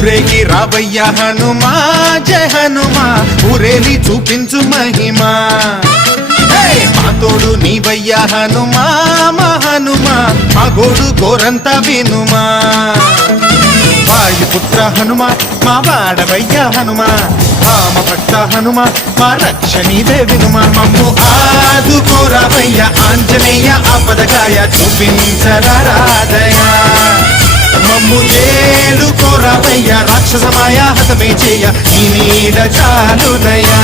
ఊరేగి రావయ్య హనుమా జయ హనుమా ఊరేలి చూపించు మహిమా మా తోడు నీవయ్య హనుమా మా హనుమా మా గోడు గోరంత వినుమా వాయుపుత్ర హనుమ మా వాడవయ్య హనుమ రామభక్త హనుమ మా రక్షణీదే వినుమ మమ్ము ఆదుకోరావయ్య ఆంజనేయ ఆపదగాయ చూపించరాదయ మమ్ము ఏలుకోరావయ్య రాక్షసమాయ హతమే చేయ నీ నీడ చాలునయా